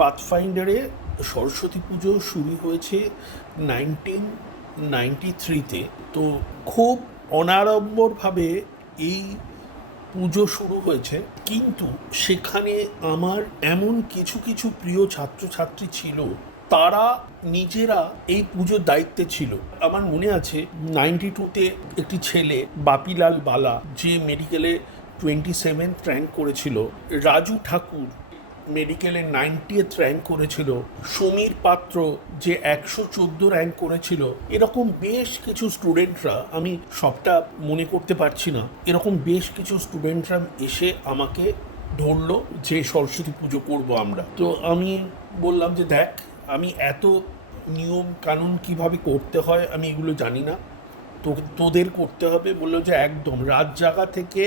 পাথফাইন্ডারে সরস্বতী পুজো শুরু হয়েছে 1993-তে। তো খুব অনাড়ম্বরভাবে এই পুজো শুরু হয়েছে, কিন্তু সেখানে আমার এমন কিছু কিছু প্রিয় ছাত্রছাত্রী ছিল, তারা নিজেরা এই পুজোর দায়িত্বে ছিল। আমার মনে আছে 92-তে একটি ছেলে বাপিলাল বালা, যে মেডিকেলে 27th র্যাঙ্ক করেছিল, রাজু ঠাকুর মেডিকেলে 90th র্যাঙ্ক করেছিল, সমীর পাত্র যে 114 র্যাঙ্ক করেছিল, এরকম বেশ কিছু স্টুডেন্টরা, আমি সবটা মনে করতে পারছি না, এরকম বেশ কিছু স্টুডেন্টরা এসে আমাকে ধরলো যে সরস্বতী পুজো করবো আমরা। তো আমি বললাম যে দেখ, আমি এত নিয়ম কানুন কিভাবে করতে হয় আমি এগুলো জানি না, তো তোদের করতে হবে। বললো যে একদম রাত জাগা থেকে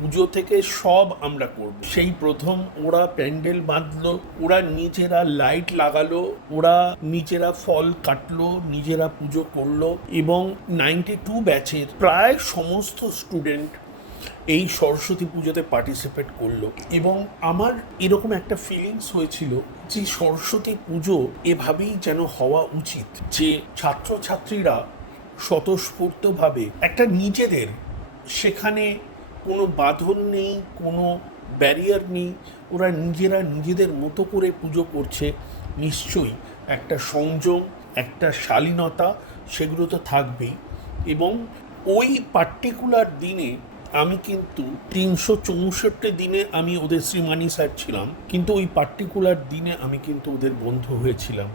পুজো থেকে সব আমরা করব। সেই প্রথম ওরা প্যান্ডেল বাঁধলো, ওরা নিজেরা লাইট লাগালো, ওরা নিজেরা ফল কাটলো, নিজেরা পুজো করলো, এবং 92 ব্যাচের প্রায় সমস্ত স্টুডেন্ট এই সরস্বতী পুজোতে পার্টিসিপেট করলো। এবং আমার এরকম একটা ফিলিংস হয়েছিল যে সরস্বতী পুজো এভাবেই যেন হওয়া উচিত, যে ছাত্রছাত্রীরা স্বতঃস্ফূর্তভাবে একটা নিজেদের, সেখানে কোনো বাঁধন নেই, কোনো ব্যারিয়ার নেই, ওরা নিজেরা নিজেদের মতো করে পুজো করছে। নিশ্চয়ই একটা সংযম, একটা শালীনতা সেগুলো তো থাকবেই। এবং ওই পার্টিকুলার দিনে আমি কিন্তু 364 দিনে আমি ওদের শ্রীমানি স্যার ছিলাম, কিন্তু ওই পার্টিকুলার দিনে আমি কিন্তু ওদের বন্ধু হয়েছিলাম।